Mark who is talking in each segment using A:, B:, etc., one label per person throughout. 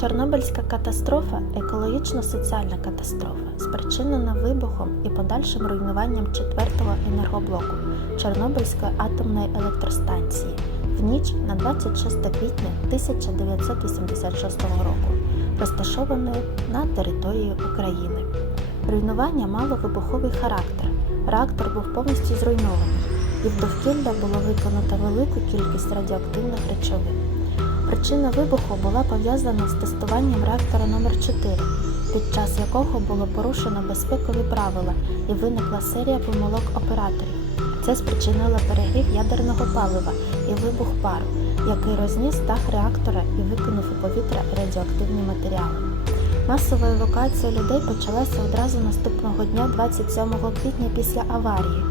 A: Чорнобильська катастрофа екологічно-соціальна катастрофа, спричинена вибухом і подальшим руйнуванням четвертого енергоблоку Чорнобильської атомної електростанції в ніч на 26 квітня 1986 року, розташованої на території України. Руйнування мало вибуховий характер. Реактор був повністю зруйнований, і в довкілля було виконано велику кількість радіоактивних речовин. Причина вибуху була пов'язана з тестуванням реактора номер 4 під час якого було порушено безпекові правила і виникла серія помилок операторів. Це спричинило перегрів ядерного палива і вибух пару, який розніс дах реактора і викинув у повітря радіоактивні матеріали. Масова евакуація людей почалася одразу наступного дня, 27 квітня після аварії.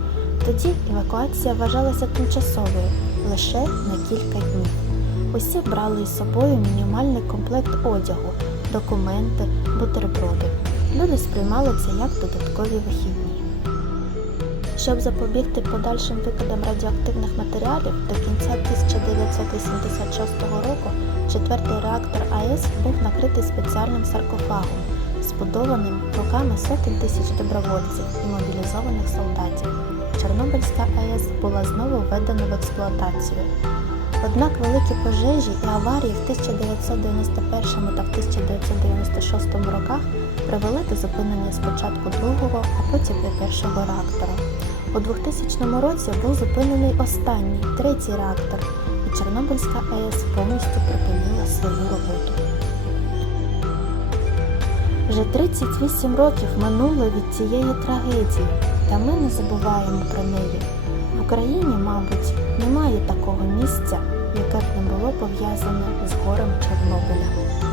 A: Тоді евакуація вважалася тимчасовою лише на кілька днів. Усі брали із собою мінімальний комплект одягу, документи, бутерброди. Люди сприймали це як додаткові вихідні. Щоб запобігти подальшим викидам радіоактивних матеріалів, до кінця 1986 року четвертий реактор АЕС був накритий спеціальним саркофагом, збудованим руками сотень тисяч добровольців і мобілізованих солдатів. Чорнобильська АЕС була знову введена в експлуатацію. Однак великі пожежі і аварії в 1991 та в 1996 роках привели до зупинення спочатку другого, а потім і першого реактора. У 2000 році був зупинений останній, третій реактор, і Чорнобильська АЕС повністю припинила свою роботу. Вже 38 років минуло від цієї трагедії, та ми не забуваємо про неї. В Україні, мабуть, немає такого місця, яке б не було пов'язане з горем Чорнобиля.